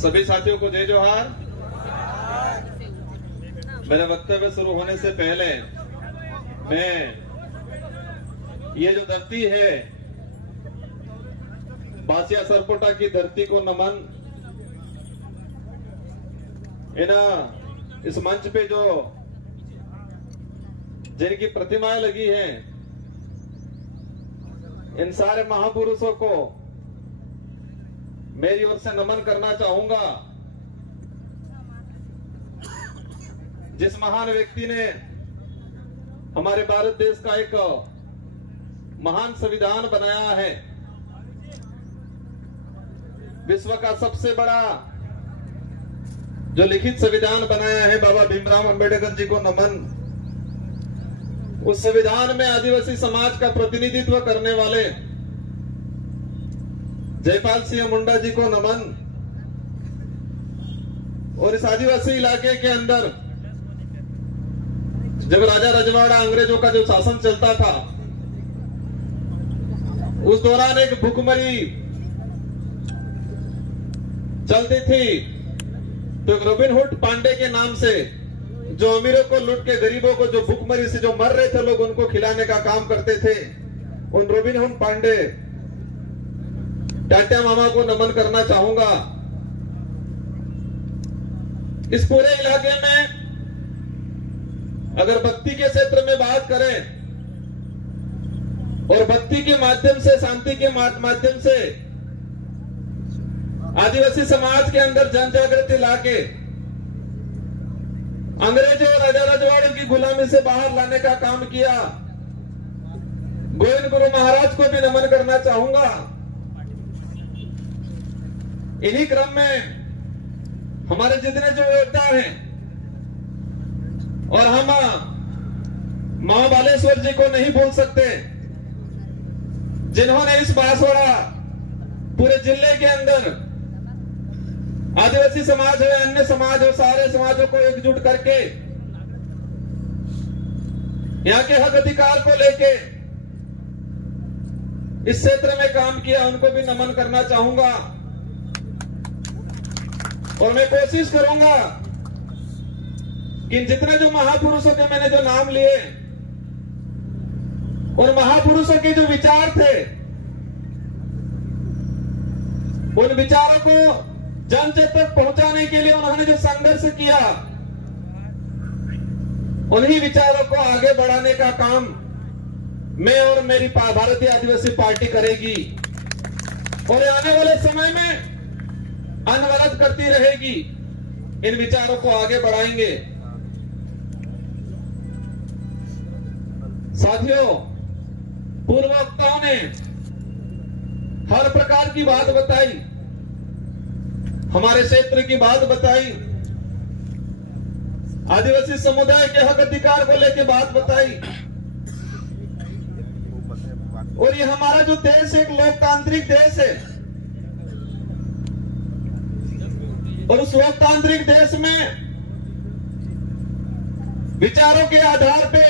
सभी साथियों को जय जोहार। मेरा वक्तव्य शुरू होने से पहले मैं ये जो धरती है बासिया सरपोटा की धरती को नमन। इस मंच पे जो जिनकी प्रतिमाएं लगी हैं, इन सारे महापुरुषों को मेरी ओर से नमन करना चाहूंगा। जिस महान व्यक्ति ने हमारे भारत देश का एक महान संविधान बनाया है, विश्व का सबसे बड़ा जो लिखित संविधान बनाया है, बाबा भीमराव अंबेडकर जी को नमन। उस संविधान में आदिवासी समाज का प्रतिनिधित्व करने वाले जयपाल सिंह मुंडा जी को नमन। और इस आदिवासी इलाके के अंदर जब राजा रजवाड़ा अंग्रेजों का जो शासन चलता था, उस दौरान एक भुखमरी चलती थी। तो रॉबिनहुड पांडे के नाम से जो अमीरों को लूट के गरीबों को, जो भुखमरी से जो मर रहे थे लोग, उनको खिलाने का काम करते थे। उन रॉबिनहुड पांडे टाटा मामा को नमन करना चाहूंगा। इस पूरे इलाके में अगर भक्ति के क्षेत्र में बात करें और भक्ति के माध्यम से, शांति के माध्यम से आदिवासी समाज के अंदर जन जागृति लाके अंग्रेजों और राजा रजवाड़ों की गुलामी से बाहर लाने का काम किया। गोविंद गुरु महाराज को भी नमन करना चाहूंगा। इन्हीं क्रम में हमारे जितने जो योद्धा हैं, और हम मां बालेश्वर जी को नहीं भूल सकते, जिन्होंने इस बांसवाड़ा पूरे जिले के अंदर आदिवासी समाज हो, अन्य समाज हो, सारे समाजों को एकजुट करके यहाँ के हक अधिकार को लेके इस क्षेत्र में काम किया। उनको भी नमन करना चाहूंगा। और मैं कोशिश करूंगा कि जितने जो महापुरुषों के मैंने जो नाम लिए, और महापुरुषों के जो विचार थे, उन विचारों को जन जन तक पहुंचाने के लिए उन्होंने जो संघर्ष किया, उन्हीं विचारों को आगे बढ़ाने का काम मैं और मेरी भारतीय आदिवासी पार्टी करेगी। और आने वाले समय में अनवरत करती रहेगी। इन विचारों को आगे बढ़ाएंगे। साथियों, पूर्व वक्ताओं ने हर प्रकार की बात बताई, हमारे क्षेत्र की बात बताई, आदिवासी समुदाय के हक अधिकार को लेकर बात बताई। और ये हमारा जो देश एक लोकतांत्रिक देश है, और उस लोकतांत्रिक देश में विचारों के आधार पे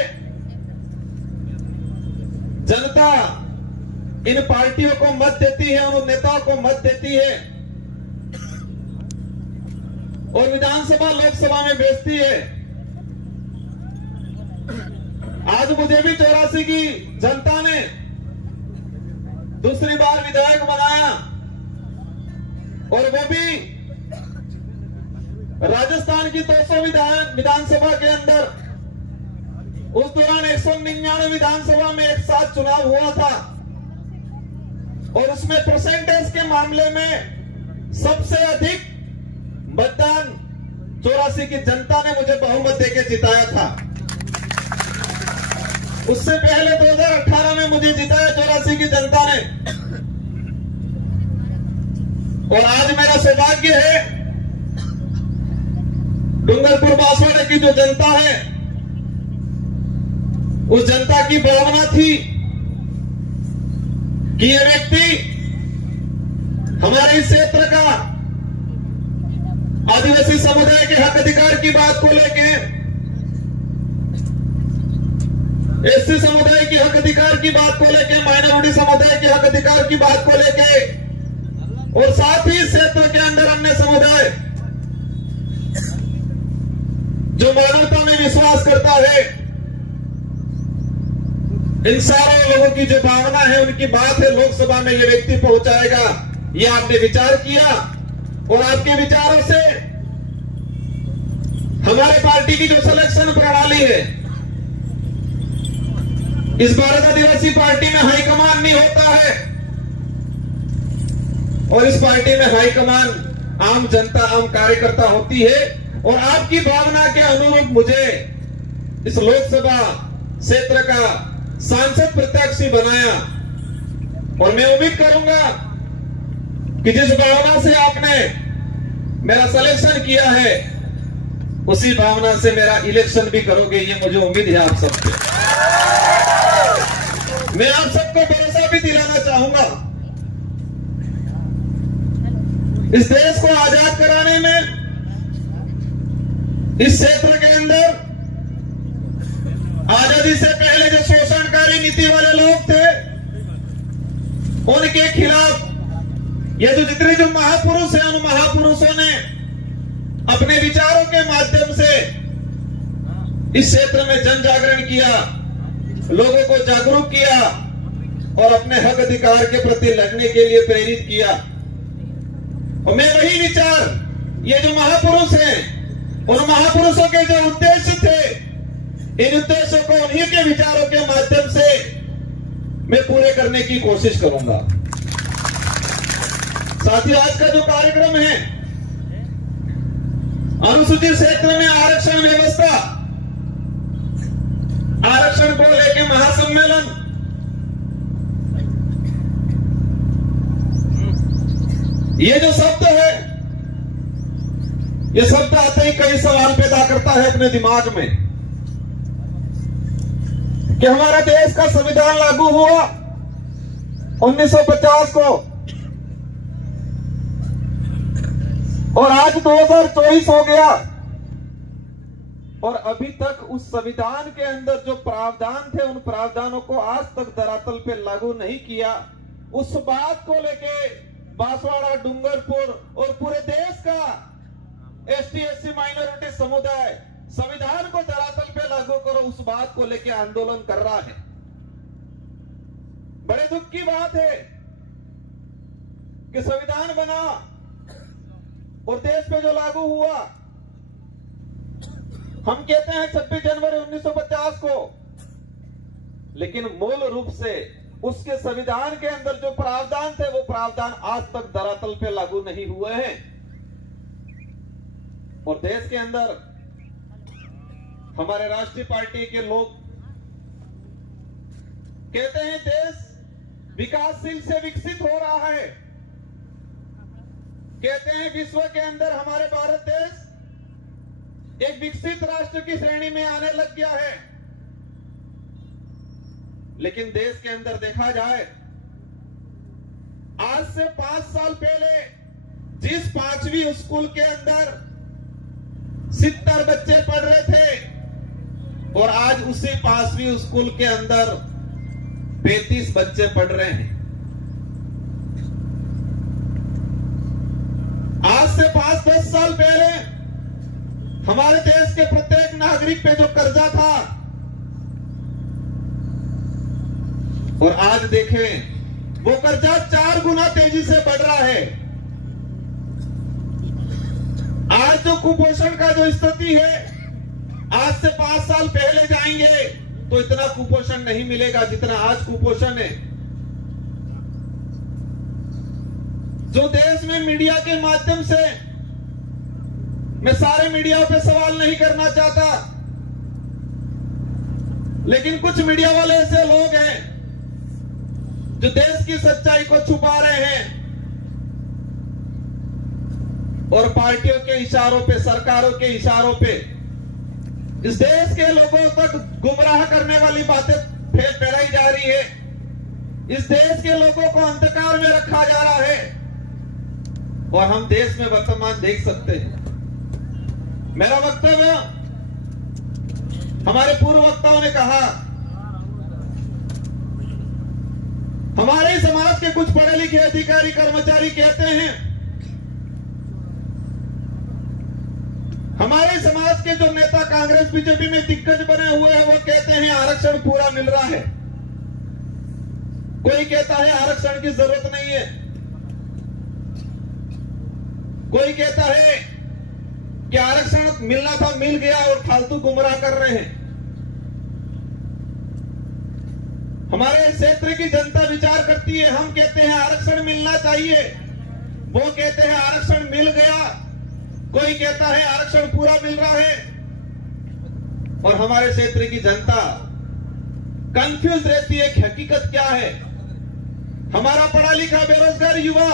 जनता इन पार्टियों को मत देती है, उन नेताओं को मत देती है और विधानसभा लोकसभा में भेजती है। आज मुझे भी 84 की जनता ने दूसरी बार विधायक बनाया, और वो भी राजस्थान की 200 विधानसभा के अंदर। उस दौरान 199 विधानसभा में एक साथ चुनाव हुआ था, और उसमें परसेंटेज के मामले में सबसे अधिक मतदान 84 की जनता ने मुझे बहुमत देकर जिताया था। उससे पहले 2018 में मुझे जिताया 84 की जनता ने। और आज मेरा सौभाग्य है, डूंगरपुर बांसवाड़ा की जो जनता है, उस जनता की भावना थी कि ये व्यक्ति हमारे इस क्षेत्र का आदिवासी समुदाय के हक अधिकार की बात को लेके, एससी समुदाय के हक अधिकार की बात को लेके, माइनॉरिटी समुदाय के हक अधिकार की बात को लेके और साथ ही इस क्षेत्र के अंदर अन्य समुदाय जो मानवता में विश्वास करता है, इन सारे लोगों की जो भावना है, उनकी बात है लोकसभा में ये व्यक्ति पहुंचाएगा। ये आपने विचार किया और आपके विचारों से हमारे पार्टी की जो सिलेक्शन प्रणाली है, इस भारत आदिवासी पार्टी में हाईकमान नहीं होता है और इस पार्टी में हाईकमान आम जनता, आम कार्यकर्ता होती है। और आपकी भावना के अनुरूप मुझे इस लोकसभा क्षेत्र का सांसद प्रत्याशी बनाया और मैं उम्मीद करूंगा कि जिस भावना से आपने मेरा सिलेक्शन किया है, उसी भावना से मेरा इलेक्शन भी करोगे, ये मुझे उम्मीद है आप सबसे। मैं आप सबको भरोसा भी दिलाना चाहूंगा, इस देश को आजाद कराने में इस क्षेत्र के अंदर आजादी से पहले जो शोषणकारी नीति वाले लोग थे, उनके खिलाफ ये जो जितने जो महापुरुष हैं, उन महापुरुषों ने अपने विचारों के माध्यम से इस क्षेत्र में जन जागरण किया, लोगों को जागरूक किया और अपने हक अधिकार के प्रति लड़ने के लिए प्रेरित किया। और मैं वही विचार, ये जो महापुरुष हैं, उन महापुरुषों के जो उद्देश्य थे, इन उद्देश्यों को उन्हीं के विचारों के माध्यम से मैं पूरे करने की कोशिश करूंगा। साथियों, आज का जो कार्यक्रम है, अनुसूचित क्षेत्र में आरक्षण व्यवस्था, आरक्षण को लेकर महासम्मेलन, ये जो शब्द है, ये शब्द आते ही कई सवाल पैदा करता है अपने दिमाग में कि हमारा देश का संविधान लागू हुआ 1950 को और आज 2024 हो गया और अभी तक उस संविधान के अंदर जो प्रावधान थे, उन प्रावधानों को आज तक धरातल पे लागू नहीं किया। उस बात को लेके बांसवाड़ा, डूंगरपुर और पूरे देश का एसटी/एससी माइनॉरिटी समुदाय संविधान को धरातल पे लागू करो, उस बात को लेके आंदोलन कर रहा है। बड़े दुख की बात है कि संविधान बना और देश पे जो लागू हुआ, हम कहते हैं 26 जनवरी 1950 को, लेकिन मूल रूप से उसके संविधान के अंदर जो प्रावधान थे, वो प्रावधान आज तक धरातल पे लागू नहीं हुए हैं। और देश के अंदर हमारे राष्ट्रीय पार्टी के लोग कहते हैं देश विकासशील से विकसित हो रहा है, कहते हैं विश्व के अंदर हमारे भारत देश एक विकसित राष्ट्र की श्रेणी में आने लग गया है। लेकिन देश के अंदर देखा जाए, आज से 5 साल पहले जिस 5वीं स्कूल के अंदर 70 बच्चे पढ़ रहे थे और आज उसी 5वीं स्कूल के अंदर 35 बच्चे पढ़ रहे हैं। आज से 5-10 साल पहले हमारे देश के प्रत्येक नागरिक पे जो कर्जा था, और आज देखें वो कर्जा 4 गुना तेजी से बढ़ रहा है। आज जो कुपोषण का जो स्थिति है, आज से 5 साल पहले जाएंगे तो इतना कुपोषण नहीं मिलेगा जितना आज कुपोषण है। जो देश में मीडिया के माध्यम से, मैं सारे मीडिया पे सवाल नहीं करना चाहता, लेकिन कुछ मीडिया वाले ऐसे लोग हैं जो देश की सच्चाई को छुपा रहे हैं और पार्टियों के इशारों पे, सरकारों के इशारों पे इस देश के लोगों तक गुमराह करने वाली बातें फैलाई जा रही है। इस देश के लोगों को अंधकार में रखा जा रहा है और हम देश में वर्तमान देख सकते हैं। मेरा वक्तव्य, हमारे पूर्व वक्ताओं ने कहा, हमारे समाज समाज के कुछ पढ़े लिखे अधिकारी कर्मचारी कहते हैं, हमारे समाज के जो नेता कांग्रेस बीजेपी में दिग्गज बने हुए हैं वो कहते हैं आरक्षण पूरा मिल रहा है। कोई कहता है आरक्षण की जरूरत नहीं है, कोई कहता है कि आरक्षण मिलना था मिल गया और फालतू गुमराह कर रहे हैं। हमारे क्षेत्र की जनता विचार करती है, हम कहते हैं आरक्षण मिलना चाहिए, वो कहते हैं आरक्षण मिल गया, कोई कहता है आरक्षण पूरा मिल रहा है। और हमारे क्षेत्र की जनता कंफ्यूज रहती है कि हकीकत क्या है। हमारा पढ़ा लिखा बेरोजगार युवा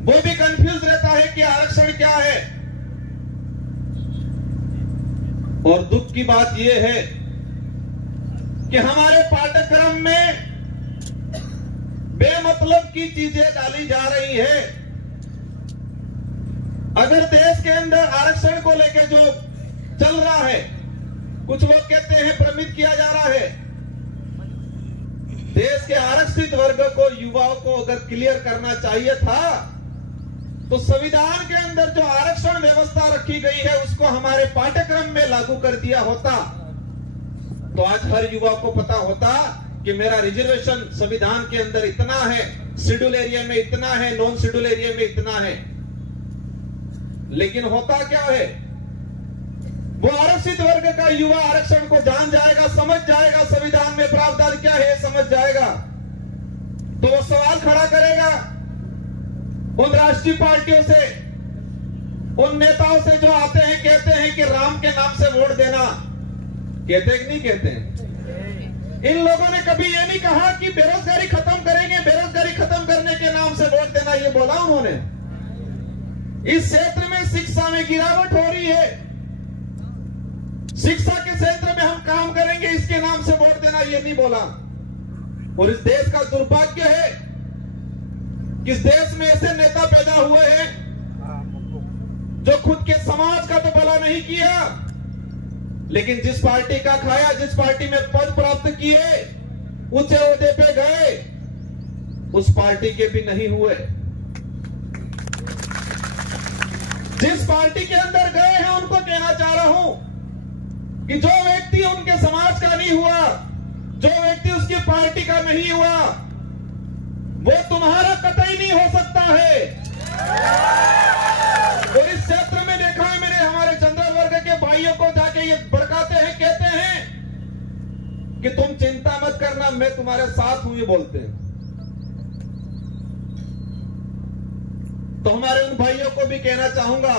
वो भी कंफ्यूज रहता है कि आरक्षण क्या है। और दुख की बात यह है कि हमारे पाठ्यक्रम में बेमतलब की चीजें डाली जा रही है। अगर देश के अंदर आरक्षण को लेकर जो चल रहा है, कुछ लोग कहते हैं भ्रमित किया जा रहा है। देश के आरक्षित वर्ग को, युवाओं को अगर क्लियर करना चाहिए था तो संविधान के अंदर जो आरक्षण व्यवस्था रखी गई है उसको हमारे पाठ्यक्रम में लागू कर दिया होता तो आज हर युवा को पता होता कि मेरा रिजर्वेशन संविधान के अंदर इतना है, शेड्यूल एरिया में इतना है, नॉन शेड्यूल एरिया में इतना है। लेकिन होता क्या है, वो आरक्षित वर्ग का युवा आरक्षण को जान जाएगा, समझ जाएगा, संविधान में प्रावधान क्या है समझ जाएगा, तो वो सवाल खड़ा करेगा उन राष्ट्रीय पार्टियों से, उन नेताओं से जो आते हैं कहते हैं कि राम के नाम से वोट देना। कहते हैं कि नहीं कहते हैं? इन लोगों ने कभी ये नहीं कहा कि बेरोजगारी खत्म करेंगे, बेरोजगारी खत्म करने के नाम से वोट देना, ये बोला उन्होंने? इस क्षेत्र में शिक्षा में गिरावट हो रही है, शिक्षा के क्षेत्र में हम काम करेंगे इसके नाम से वोट देना, ये नहीं बोला। और इस देश का दुर्भाग्य है कि इस देश में ऐसे नेता पैदा हुए हैं जो खुद के समाज का तो भला नहीं किया, लेकिन जिस पार्टी का खाया, जिस पार्टी में पद प्राप्त किए, ऊंचे ओहदे पे गए, उस पार्टी के भी नहीं हुए। जिस पार्टी के अंदर गए हैं उनको कहना चाह रहा हूं कि जो व्यक्ति उनके समाज का नहीं हुआ, जो व्यक्ति उसकी पार्टी का नहीं हुआ, वो तुम्हारा कतई नहीं हो सकता है। और इस क्षेत्र में देखा है मैंने, हमारे चंद्र वर्ग के भाइयों को जाके ये भड़काते हैं, कहते हैं कि तुम चिंता मत करना, मैं तुम्हारे साथ हूं, ये बोलते हैं। तो हमारे उन भाइयों को भी कहना चाहूंगा,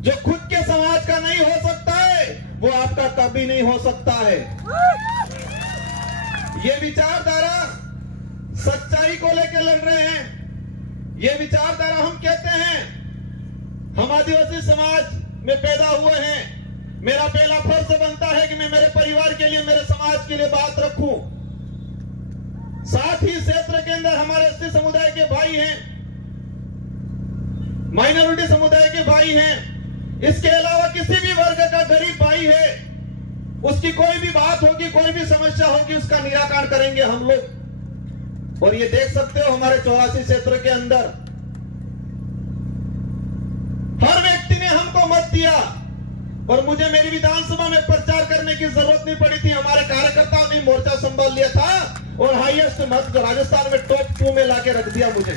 जो खुद के समाज का नहीं हो सकता है वो आपका कभी नहीं हो सकता है। ये विचारधारा सच्चाई को लेकर लड़ रहे हैं। ये विचारधारा, हम कहते हैं हम आदिवासी समाज में पैदा हुए हैं, मेरा पहला फर्ज बनता है कि मैं मेरे परिवार के लिए, मेरे समाज के लिए बात रखूं। साथ ही क्षेत्र के अंदर हमारे एसटी समुदाय के भाई हैं, माइनॉरिटी समुदाय के भाई हैं, इसके अलावा किसी भी वर्ग का गरीब भाई है, उसकी कोई भी बात होगी, कोई भी समस्या होगी, उसका निराकरण करेंगे हम लोग। और ये देख सकते हो हमारे 84 क्षेत्र के अंदर हर व्यक्ति ने हमको मत दिया और मुझे मेरी विधानसभा में प्रचार करने की जरूरत नहीं पड़ी थी। हमारे कार्यकर्ताओं ने मोर्चा संभाल लिया था और हाईएस्ट मत राजस्थान में टॉप 2 में लाके रख दिया मुझे।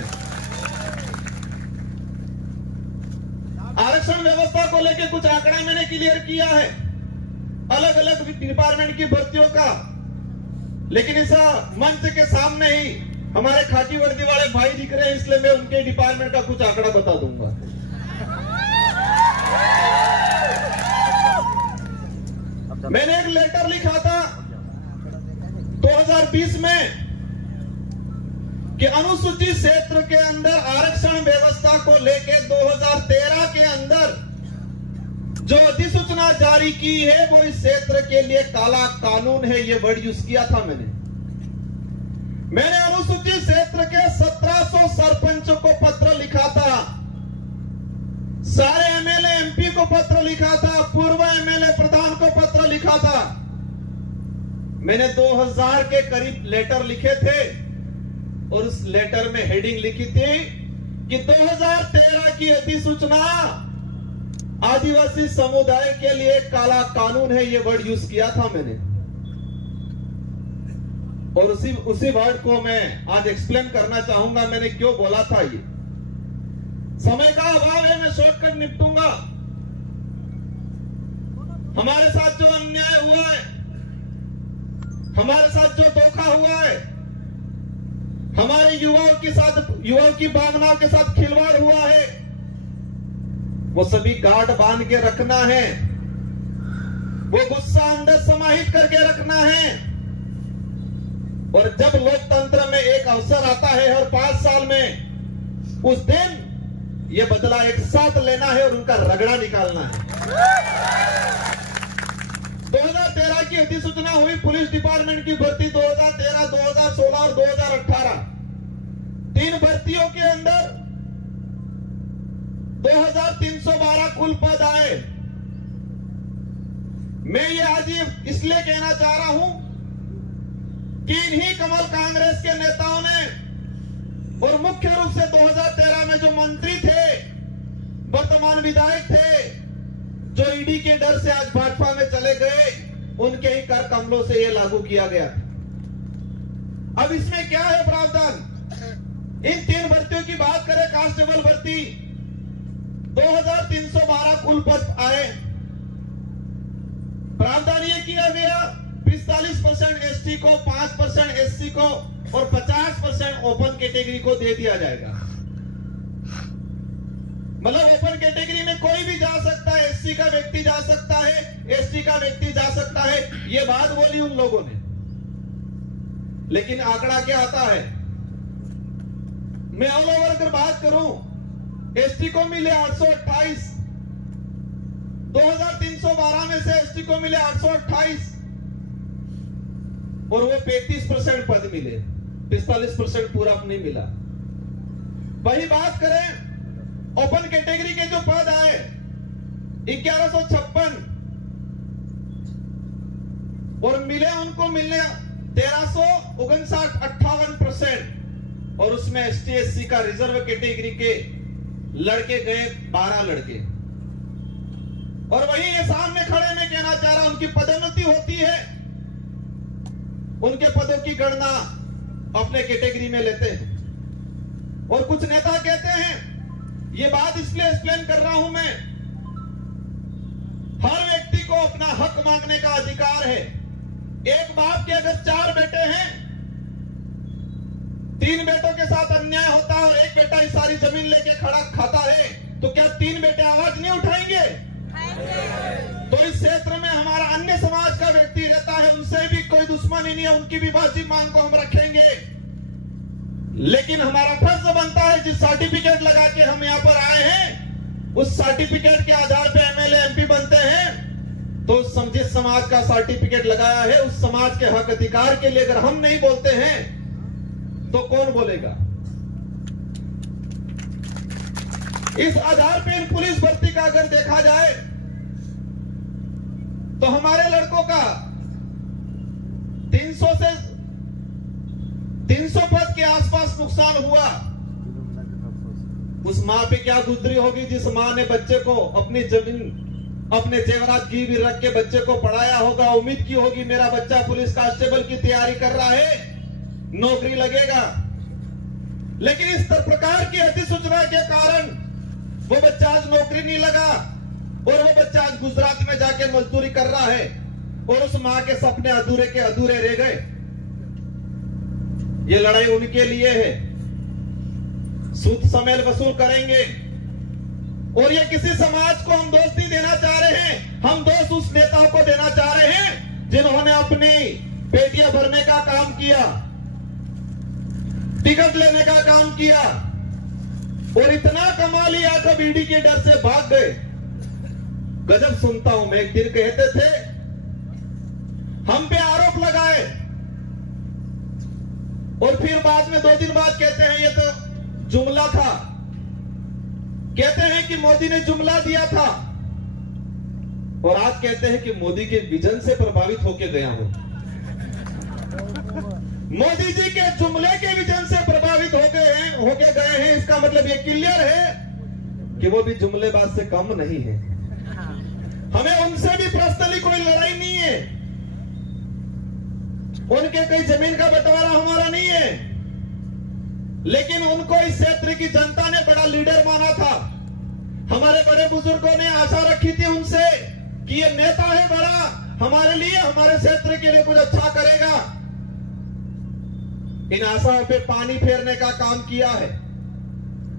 आरक्षण व्यवस्था को लेकर कुछ आंकड़ा मैंने क्लियर किया है, अलग अलग डिपार्टमेंट की भर्तियों का, लेकिन इस मंच के सामने ही हमारे खाकी वर्दी वाले भाई दिख रहे हैं, इसलिए मैं उनके डिपार्टमेंट का कुछ आंकड़ा बता दूंगा। मैंने एक लेटर लिखा था 2020 में कि अनुसूचित क्षेत्र के अंदर आरक्षण व्यवस्था को लेकर 2013 के अंदर जो अधिसूचना जारी की है वो इस क्षेत्र के लिए काला कानून है, ये वर्ड यूज किया था मैंने अनुसूचित क्षेत्र के 1700 सरपंचों को पत्र लिखा था, सारे एमएलए एमपी को पत्र लिखा था, पूर्व एमएलए प्रधान को पत्र लिखा था। मैंने 2000 के करीब लेटर लिखे थे और उस लेटर में हेडिंग लिखी थी कि 2013 की अधिसूचना आदिवासी समुदाय के लिए काला कानून है, ये वर्ड यूज किया था मैंने। और उसी वर्ड को मैं आज एक्सप्लेन करना चाहूंगा मैंने क्यों बोला था। ये समय का अभाव है, मैं शॉर्टकट निपटूंगा। हमारे साथ जो अन्याय हुआ है, हमारे साथ जो धोखा हुआ है, हमारे युवाओं की भावनाओं के साथ खिलवाड़ हुआ है, वो सभी गांठ बांध के रखना है, वो गुस्सा अंदर समाहित करके रखना है। और जब लोकतंत्र में एक अवसर आता है हर 5 साल में, उस दिन ये बदला एक साथ लेना है और उनका रगड़ा निकालना है। 2013 की अधिसूचना हुई पुलिस डिपार्टमेंट की भर्ती 2013, 2016 और 2018। 3 भर्तियों के अंदर 2312 कुल पद आए। मैं ये आज इसलिए कहना चाह रहा हूं कि इन्हीं कमल कांग्रेस के नेताओं ने, और मुख्य रूप से 2013 में जो मंत्री थे, वर्तमान विधायक थे, जो ईडी के डर से आज भाजपा में चले गए, उनके ही कर कमलों से यह लागू किया गया था। अब इसमें क्या है प्रावधान? इन 3 भर्तियों की बात करें, कांस्टेबल भर्ती 2312 कुल पद आए। प्रावधान यह किया गया 45% एसटी को, 5% एससी को और 50% ओपन कैटेगरी को दे दिया जाएगा। मतलब ओपन कैटेगरी में कोई भी जा सकता है, एससी का व्यक्ति जा सकता है, एसटी का व्यक्ति जा सकता है। ये बात बोली उन लोगों ने, लेकिन आंकड़ा क्या आता है? मैं ऑल ओवर अगर बात करूं, एसटी को मिले 828, 2312 में से एसटी को मिले 828 और वो 35% पद मिले, 45% पूरा नहीं मिला। वही बात करें ओपन कैटेगरी के जो पद आए 1156 और मिले उनको मिलने 1359, और उसमें एसटी एससी का रिजर्व कैटेगरी के लड़के गए 12 लड़के। और वही ये सामने खड़े में कहना चाह रहा, उनकी पदोन्नति होती है, उनके पदों की गणना अपने कैटेगरी में लेते हैं। और कुछ नेता कहते हैं, ये बात इसलिए एक्सप्लेन कर रहा हूं मैं, हर व्यक्ति को अपना हक मांगने का अधिकार है। एक बाप के अगर 4 बेटे हैं, 3 बेटों के साथ अन्याय होता है और एक बेटा ही सारी जमीन लेके खड़ा खाता है, तो क्या 3 बेटे आवाज नहीं उठाएंगे? तो इस क्षेत्र में हमारा अन्य समाज का व्यक्ति रहता है, उनसे भी कोई दुश्मनी नहीं है, उनकी भी बाजी मांग को हम रखेंगे। लेकिन हमारा फर्ज बनता है, जिस सर्टिफिकेट लगा के हम यहां पर आए हैं, उस सर्टिफिकेट के आधार पे एमएलए एमपी बनते हैं, तो जिस समाज का सर्टिफिकेट लगाया है, उस समाज के हक अधिकार के लिए अगर हम नहीं बोलते हैं तो कौन बोलेगा? इस आधार पे इन पुलिस भर्ती का अगर देखा जाए तो हमारे लड़कों का 300 पद के आसपास नुकसान हुआ। उस मां पे क्या गुजरी होगी जिस मां ने बच्चे को अपनी जमीन, अपने जेवरात गिरवी रख के बच्चे को पढ़ाया होगा, उम्मीद की होगी मेरा बच्चा पुलिस कांस्टेबल की तैयारी कर रहा है, नौकरी लगेगा। लेकिन इस प्रकार की अधिसूचना के कारण वो बच्चा आज नौकरी नहीं लगा और वो बच्चा आज गुजरात में जाके मजदूरी कर रहा है और उस मां के सपने अधूरे के अधूरे रह गए। ये लड़ाई उनके लिए है, सूद समेल वसूल करेंगे। और ये किसी समाज को हम दोष नहीं देना चाह रहे हैं, हम दोष उस नेताओं को देना चाह रहे हैं जिन्होंने अपनी पेटियां भरने का काम किया, टिकट लेने का काम किया और इतना कमा लिया कि ईडी के डर से भाग गए। गजब सुनता हूं मैं, एक दिन कहते थे हम पे आरोप लगाए और फिर बाद में 2 दिन बाद कहते हैं ये तो जुमला था, कहते हैं कि मोदी ने जुमला दिया था, और आज कहते हैं कि मोदी के विजन से प्रभावित होकर गया हूं। मोदी जी के जुमले के विजन से मतलब ये क्लियर है कि वो भी जुमलेबाज से कम नहीं है। हमें उनसे भी पर्सनली कोई लड़ाई नहीं है, उनके कई जमीन का बंटवारा हमारा नहीं है, लेकिन उनको इस क्षेत्र की जनता ने बड़ा लीडर माना था। हमारे बड़े बुजुर्गों ने आशा रखी थी उनसे कि ये नेता है बड़ा, हमारे लिए, हमारे क्षेत्र के लिए कुछ अच्छा करेगा। इन आशाओं पे पानी फेरने का काम किया है।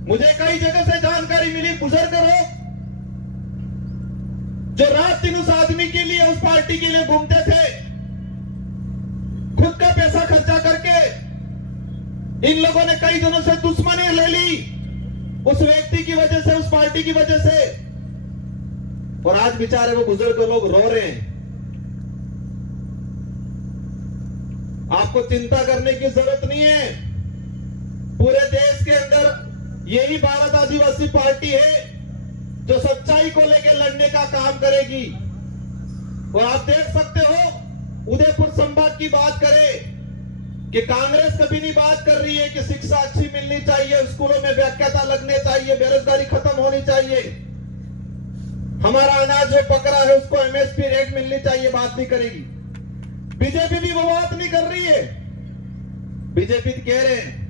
मुझे कई जगह से जानकारी मिली, बुजुर्ग लोग जो रात दिन उस आदमी के लिए, उस पार्टी के लिए घूमते थे, खुद का पैसा खर्चा करके इन लोगों ने कई दिनों से दुश्मनी ले ली उस व्यक्ति की वजह से, उस पार्टी की वजह से, और आज बेचारे वो बुजुर्ग लोग रो रहे हैं। आपको चिंता करने की जरूरत नहीं है। पूरे देश के अंदर यही भारत आदिवासी पार्टी है जो सच्चाई को लेकर लड़ने का काम करेगी। और आप देख सकते हो, उदयपुर संभाग की बात करें कि कांग्रेस कभी नहीं बात कर रही है कि शिक्षा अच्छी मिलनी चाहिए, स्कूलों में व्याख्याता लगने चाहिए, बेरोजगारी खत्म होनी चाहिए, हमारा अनाज जो पकड़ा है उसको एमएसपी रेट मिलनी चाहिए, बात नहीं करेगी। बीजेपी भी वो बात नहीं कर रही है। बीजेपी कह रहे हैं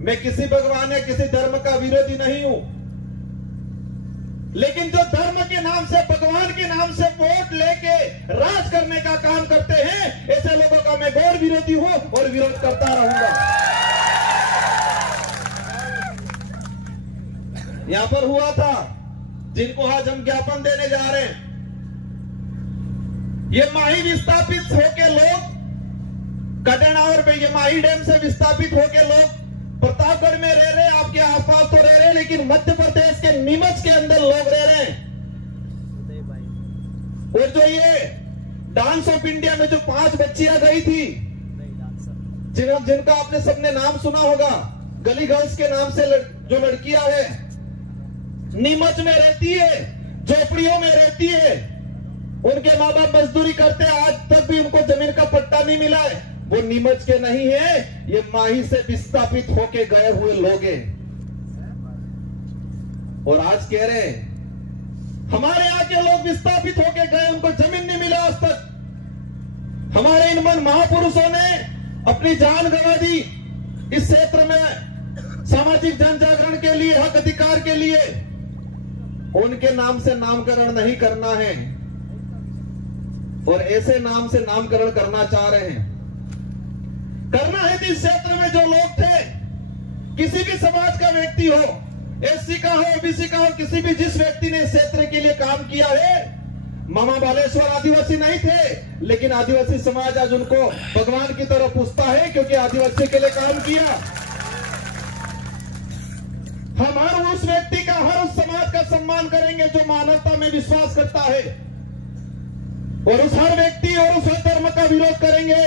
मैं किसी भगवान या किसी धर्म का विरोधी नहीं हूं, लेकिन जो धर्म के नाम से, भगवान के नाम से वोट लेके राज करने का काम करते हैं, ऐसे लोगों का मैं घोर विरोधी हूं और विरोध करता रहूंगा। यहां पर हुआ था, जिनको आज हम ज्ञापन देने जा रहे हैं, ये माही विस्थापित होके लोग कटेनावर पे, ये माही डैम से विस्थापित होके लोग प्रतापगढ़ में रह रहे, आपके आसपास तो रह रहे, लेकिन मध्य प्रदेश के नीमच के अंदर लोग रह रहे हैं। और जो ये डांस ऑफ इंडिया में जो 5 बच्चियां गई थी, जिनका आपने सबने नाम सुना होगा, गली गर्ल्स के नाम से जो लड़कियां है, नीमच में रहती है, झोपड़ियों में रहती है, उनके माँ बाप मजदूरी करते हैं, आज तक भी उनको जमीन का पट्टा नहीं मिला है। वो नीमच के नहीं है, ये माही से विस्थापित होके गए हुए लोग हैं। और आज कह रहे हैं हमारे यहाँ के लोग विस्थापित होके गए, उनको जमीन नहीं मिला आज तक। हमारे इन महापुरुषों ने अपनी जान गंवा दी इस क्षेत्र में सामाजिक जन जागरण के लिए, हक अधिकार के लिए। उनके नाम से नामकरण नहीं करना है, और ऐसे नाम से नामकरण करना चाह रहे हैं। करना है तो इस क्षेत्र में जो लोग थे, किसी भी समाज का व्यक्ति हो, एससी का हो, ओबीसी का हो, किसी भी जिस व्यक्ति ने इस क्षेत्र के लिए काम किया है, मामा बालेश्वर आदिवासी नहीं थे, लेकिन आदिवासी समाज आज उनको भगवान की तरफ पूछता है, क्योंकि आदिवासी के लिए काम किया। हम हर उस व्यक्ति का, हर उस समाज का सम्मान करेंगे जो मानवता में विश्वास करता है, और उस हर व्यक्ति और उस धर्म का विरोध करेंगे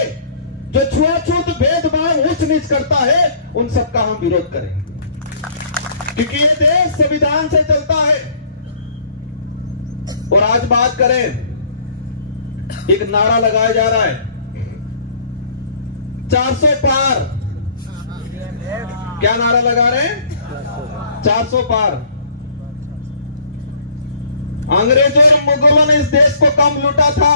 जो छुआछूत, भेदभाव, उच्च नीच करता है, उन सबका हम विरोध करेंगे, क्योंकि ये देश संविधान से चलता है। और आज बात करें, एक नारा लगाया जा रहा है 400 पार। क्या नारा लगा रहे हैं? 400 पार। अंग्रेजों और मुगलों ने इस देश को कम लूटा था,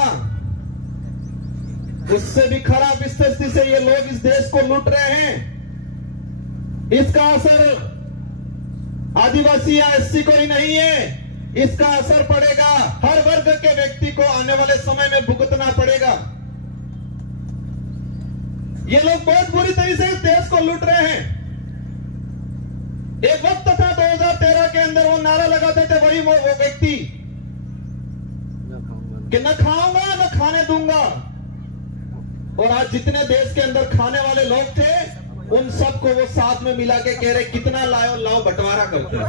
उससे भी खराब स्थिति से ये लोग इस देश को लूट रहे हैं। इसका असर आदिवासी या एससी को ही नहीं है, इसका असर पड़ेगा हर वर्ग के व्यक्ति को, आने वाले समय में भुगतना पड़ेगा। ये लोग बहुत बुरी तरीके से इस देश को लूट रहे हैं। एक वक्त था 2013 के अंदर वो नारा लगाते थे वही वो व्यक्ति कि न खाऊंगा न खाने दूंगा, और आज जितने देश के अंदर खाने वाले लोग थे, उन सबको वो साथ में मिला के कह रहे कितना लाओ लाओ, बंटवारा करते हैं।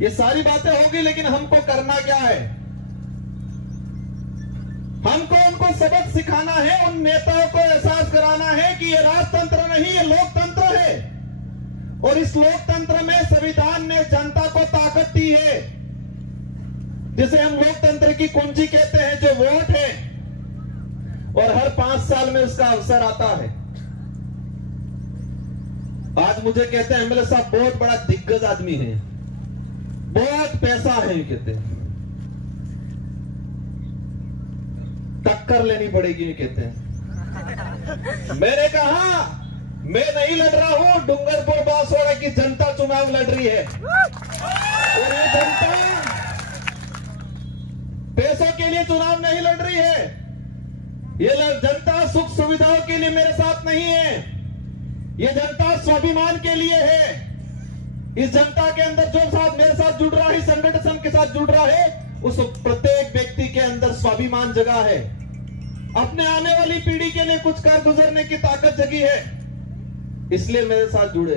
ये सारी बातें होगी, लेकिन हमको करना क्या है? हमको उनको सबक सिखाना है, उन नेताओं को एहसास कराना है कि ये राजतंत्र नहीं, ये लोकतंत्र है, और इस लोकतंत्र में संविधान ने जनता को ताकत दी है, जिसे हम लोकतंत्र की कुंजी कहते हैं, जो वोट है, और हर 5 साल में उसका अवसर आता है। आज मुझे कहते हैं एमएलए साहब बहुत बड़ा दिग्गज आदमी है, बहुत पैसा है, कहते हैं टक्कर लेनी पड़ेगी, कहते हैं। मैंने कहा मैं नहीं लड़ रहा हूं, डूंगरपुर बांसवाड़ा की जनता चुनाव लड़ रही है, और ये जनता पैसों के लिए चुनाव नहीं लड़ रही है। ये जनता सुख सुविधाओं के लिए मेरे साथ नहीं है, ये जनता स्वाभिमान के लिए है। इस जनता के अंदर जो साथ मेरे साथ जुड़ रहा है, संगठन के साथ जुड़ रहा है, उस प्रत्येक व्यक्ति के अंदर स्वाभिमान जगा है, अपने आने वाली पीढ़ी के लिए कुछ कर गुजरने की ताकत जगी है, इसलिए मेरे साथ जुड़े।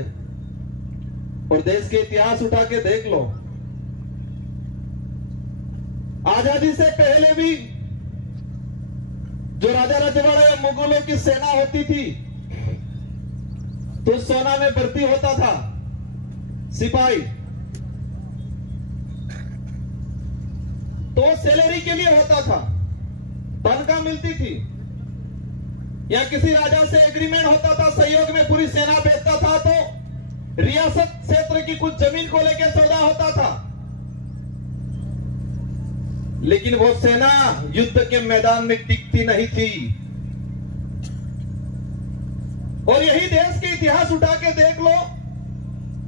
और देश के इतिहास उठा के देख लो, आजादी से पहले भी जो राजा रजवाड़ा या मुगलों की सेना होती थी, तो सेना में भर्ती होता था सिपाही, तो सैलरी के लिए होता था, तनख्वाह मिलती थी, या किसी राजा से एग्रीमेंट होता था, सहयोग में पूरी सेना भेजता था, तो रियासत क्षेत्र की कुछ जमीन को लेकर सौदा होता था। लेकिन वो सेना युद्ध के मैदान में टिकती नहीं थी। और यही देश के इतिहास उठा के देख लो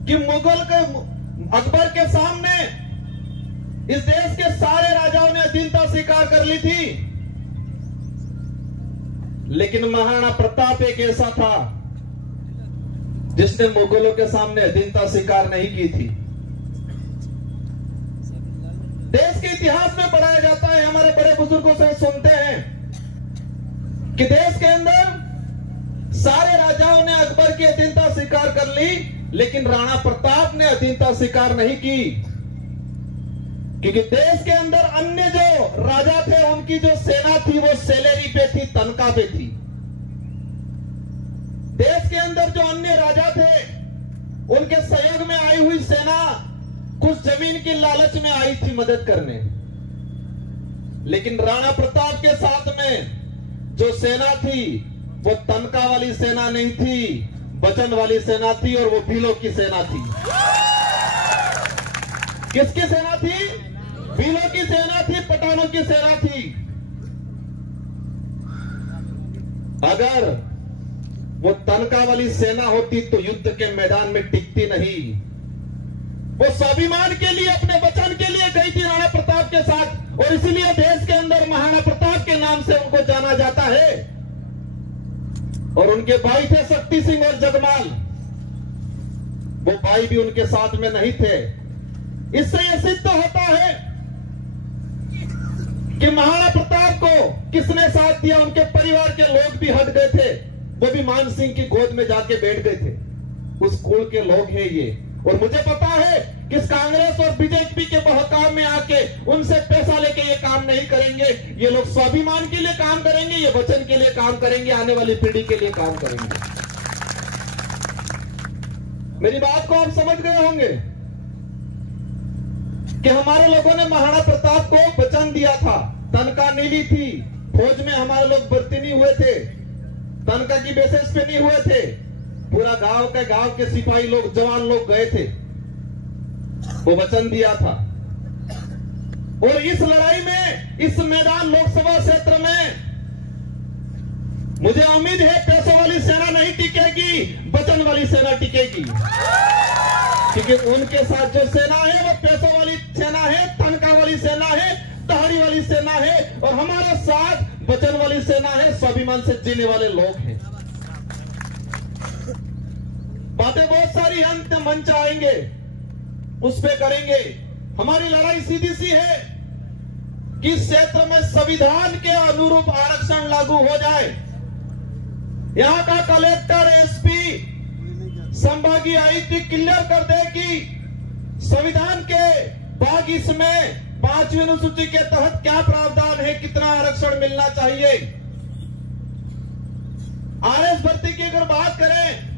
कि मुगल के अकबर के सामने इस देश के सारे राजाओं ने अधीनता स्वीकार कर ली थी, लेकिन महाराणा प्रताप एक ऐसा था जिसने मुगलों के सामने अधीनता स्वीकार नहीं की थी। देश के इतिहास में पढ़ाया जाता है, हमारे बड़े बुजुर्गों से सुनते हैं कि देश के अंदर सारे राजाओं ने अकबर की अधीनता स्वीकार कर ली, लेकिन राणा प्रताप ने अधीनता स्वीकार नहीं की, क्योंकि देश के अंदर अन्य जो राजा थे उनकी जो सेना थी वो सैलरी पे थी, तनख्वाह पे थी। देश के अंदर जो अन्य राजा थे उनके सहयोग में आई हुई सेना कुछ जमीन की लालच में आई थी मदद करने, लेकिन राणा प्रताप के साथ में जो सेना थी वो तनख्वाह वाली सेना नहीं थी, वचन वाली सेना थी, और वो भीलों की सेना थी। किसकी सेना थी? भीलों की सेना थी, पठानों की सेना थी। अगर वो तनख्वाह वाली सेना होती तो युद्ध के मैदान में टिकती नहीं। वो स्वाभिमान के लिए, अपने वचन के लिए गई थी राणा प्रताप के साथ, और इसलिए देश के अंदर महाराणा प्रताप के नाम से उनको जाना जाता है। और उनके भाई थे शक्ति सिंह और जगमाल, वो भाई भी उनके साथ में नहीं थे। इससे यह सिद्ध होता है कि महाराणा प्रताप को किसने साथ दिया। उनके परिवार के लोग भी हट गए थे, वो भी मान सिंह की गोद में जाके बैठ गए थे। उस कुल के लोग हैं ये। और मुझे पता है कि इस कांग्रेस और बीजेपी के बहकाव में आके उनसे पैसा लेके ये काम नहीं करेंगे। ये लोग स्वाभिमान के लिए काम करेंगे, ये वचन के लिए काम करेंगे, आने वाली पीढ़ी के लिए काम करेंगे। मेरी बात को आप समझ गए होंगे कि हमारे लोगों ने महाराणा प्रताप को वचन दिया था, तनख्वाह नहीं ली थी। फौज में हमारे लोग भर्ती नहीं हुए थे, तनख्वाह की बेसिस पे नहीं हुए थे। पूरा गांव के सिपाही लोग, जवान लोग गए थे, वो वचन दिया था। और इस लड़ाई में, इस मैदान लोकसभा क्षेत्र में मुझे उम्मीद है पैसों वाली सेना नहीं टिकेगी, वचन वाली सेना टिकेगी। क्योंकि उनके साथ जो सेना है वो पैसों वाली सेना है, तनख्वाह वाली सेना है, दहाड़ी वाली सेना है, और हमारे साथ वचन वाली सेना है, स्वाभिमान से जीने वाले लोग हैं। बातें बहुत सारी अंत मंच आएंगे, उस पे करेंगे। हमारी लड़ाई सीधी सी है कि इस क्षेत्र में संविधान के अनुरूप आरक्षण लागू हो जाए। यहां का कलेक्टर, एसपी, संभागीय आयुक्त क्लियर कर दे कि संविधान के भाग इसमें 5वीं अनुसूची के तहत क्या प्रावधान है, कितना आरक्षण मिलना चाहिए। आरएस भर्ती की अगर बात करें,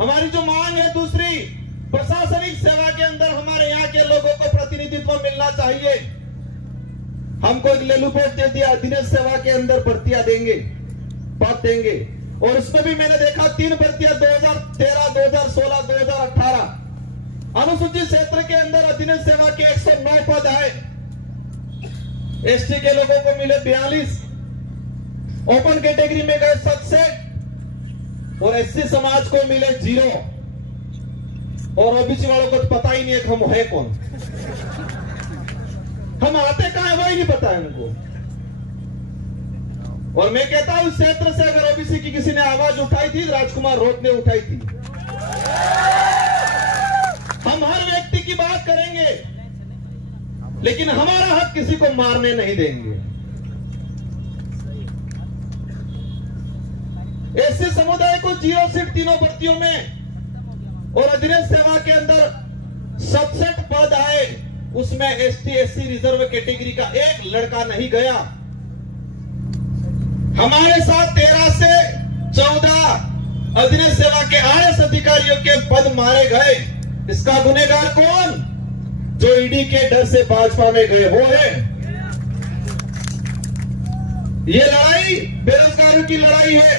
हमारी जो मांग है दूसरी, प्रशासनिक सेवा के अंदर हमारे यहाँ के लोगों को प्रतिनिधित्व मिलना चाहिए। हमको एक लेलू पोस्ट दे दिया, दिनेश सेवा के अंदर भर्तियां देंगे, पद देंगे, और उसमें भी मैंने देखा 3 भर्तियां 2013, 2016, 2018। अनुसूचित क्षेत्र के अंदर अधीनस्थ सेवा के 109 पद आए। एसटी के लोगों को मिले 42, ओपन कैटेगरी में गए 67 और एससी समाज को मिले 0 और ओबीसी वालों को तो पता ही नहीं है कि हम है कौन, हम आते कहां है वही नहीं पता है उनको। और मैं कहता हूं इस क्षेत्र से अगर ओबीसी की किसी ने आवाज उठाई थी, राजकुमार रोत ने उठाई थी। हम हर व्यक्ति की बात करेंगे, लेकिन हमारा हक किसी को मारने नहीं देंगे। एससी समुदाय को 0 सीट तीनों भर्तियों में और अधीनस्थ सेवा के अंदर 67 पद आए। उसमें एसटी एससी रिजर्व कैटेगरी का एक लड़का नहीं गया। हमारे साथ 13 से 14 अधीनस्थ सेवा के आईएएस अधिकारियों के पद मारे गए। इसका गुनहगार कौन? जो ईडी के डर से भाजपा में गए वो है। ये लड़ाई बेरोजगारों की लड़ाई है।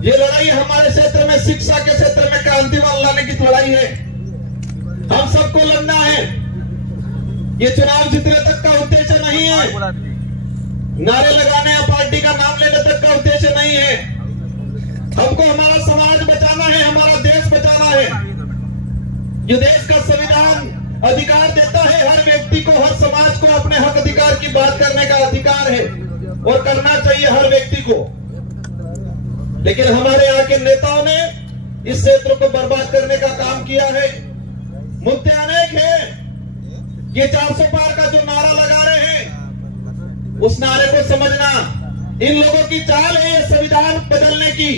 ये लड़ाई हमारे क्षेत्र में शिक्षा के क्षेत्र में क्रांति लाने की लड़ाई है। हम सबको लड़ना है। ये चुनाव जीतने तक का उद्देश्य नहीं है, नारे लगाने या पार्टी का नाम लेने तक का उद्देश्य नहीं है। हमको हमारा समाज बचाना है, हमारा देश बचाना है। ये देश का संविधान अधिकार देता है हर व्यक्ति को, हर समाज को अपने हक अधिकार की बात करने का अधिकार है और करना चाहिए हर व्यक्ति को। लेकिन हमारे यहाँ के नेताओं ने इस क्षेत्र को बर्बाद करने का काम किया है। मुद्दे अनेक हैं। ये 400 पार का जो नारा लगा रहे हैं, उस नारे को समझना। इन लोगों की चाल है ये संविधान बदलने की,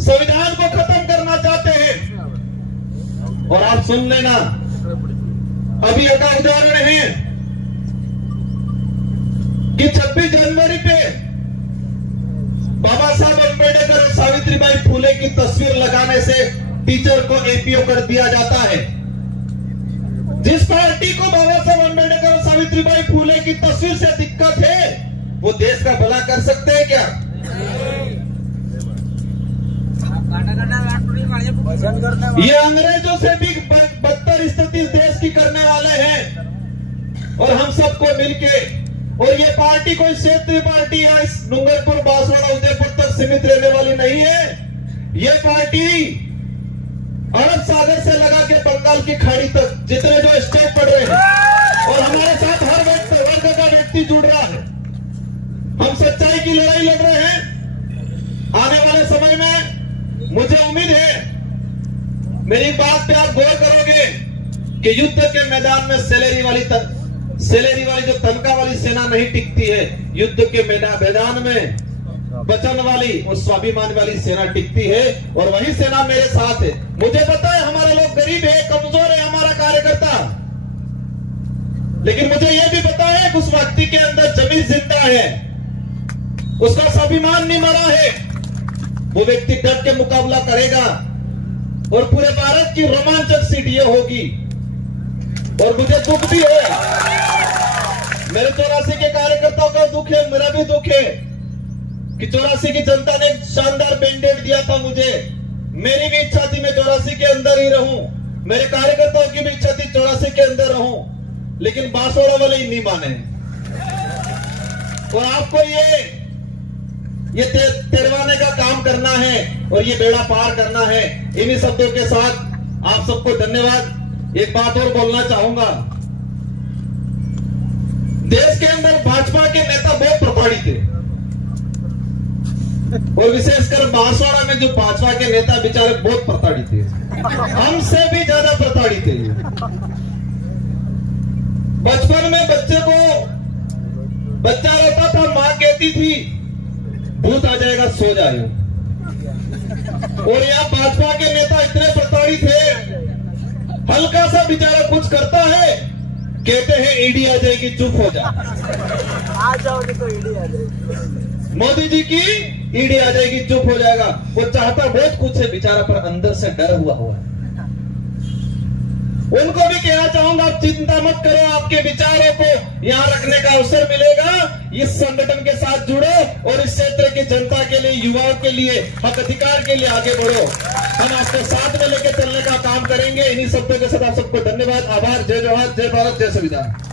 संविधान को खत्म करना चाहते हैं। और आप सुन लेना, अभी एक उदाहरण है कि 26 जनवरी पे बाबा साहब अम्बेडकर और सावित्रीबाई फुले की तस्वीर लगाने से टीचर को एपीओ कर दिया जाता है। जिस पार्टी को बाबा साहब अम्बेडकर और सावित्रीबाई फुले की तस्वीर से दिक्कत है, वो देश का भला कर सकते हैं क्या? ये अंग्रेजों से भी बदतर स्थिति देश की करने वाले हैं। और हम सबको मिलके, और ये पार्टी कोई क्षेत्रीय पार्टी या इस डूंगरपुर, बांसवाड़ा, उदयपुर तक सीमित रहने वाली नहीं है। ये पार्टी अरब सागर से लगा के बंगाल की खाड़ी तक जितने जो स्टेट पड़ रहे हैं, और हमारे साथ हर वर्ग का व्यक्ति जुड़ रहा है। हम सच्चाई की लड़ाई लड़ रहे हैं। आने वाले समय में मुझे उम्मीद है मेरी बात पे आप गौर करोगे कि युद्ध के मैदान में सैलरी वाली जो तनख्वाह वाली सेना नहीं टिकती है। युद्ध के मैदान में वचन वाली और स्वाभिमान वाली सेना टिकती है, और वही सेना मेरे साथ है। मुझे पता है हमारे लोग गरीब है, कमजोर है हमारा कार्यकर्ता, लेकिन मुझे यह भी पता है कि उस व्यक्ति के अंदर जमीन जिंदा है, उसका स्वाभिमान नहीं मरा है। वो व्यक्ति डट के मुकाबला करेगा और पूरे भारत की रोमांचक सीट ये होगी। और मुझे दुख भी है, मेरे 84 के कार्यकर्ताओं का दुख है, मेरा भी दुख है कि 84 की जनता ने एक शानदार मैंडेट दिया था मुझे। मेरी भी इच्छा थी मैं 84 के अंदर ही रहूं, मेरे कार्यकर्ताओं की भी इच्छा थी 84 के अंदर रहूं, लेकिन बांसवाड़ा वाले ही नहीं माने। और आपको ये तिरवाने का काम करना है और ये बेड़ा पार करना है। इन्हीं शब्दों के साथ आप सबको धन्यवाद। एक बात और बोलना चाहूंगा, देश के अंदर भाजपा के नेता बहुत प्रताड़ित थे, और विशेषकर बांसवाड़ा में जो भाजपा के नेता बेचारे बहुत प्रताड़ित थे, हमसे भी ज्यादा प्रताड़ित थे। बचपन में बच्चा रहता था, मां कहती थी भूत आ जाएगा सो जाए। और यहाँ भाजपा के नेता इतने प्रताड़ित है, हल्का सा बेचारा कुछ करता है, कहते हैं ईडी आ जाएगी, चुप हो जा। आ जाओगे तो ईडी आ जाएगी। मोदी जी की ईडी आ जाएगी, चुप हो जाएगा। वो चाहता बहुत कुछ है बेचारा, पर अंदर से डर हुआ है। उनको भी कहना चाहूंगा, आप चिंता मत करो, आपके विचारों को यहाँ रखने का अवसर मिलेगा। इस संगठन के साथ जुड़ो और इस क्षेत्र की जनता के के लिए, युवाओं के लिए, हक अधिकार के लिए आगे बढ़ो। हम आपको साथ में लेकर चलने का काम करेंगे। इन्हीं शब्दों के साथ आप सबको धन्यवाद, आभार। जय जवाहर, जय भारत, जय संविधान।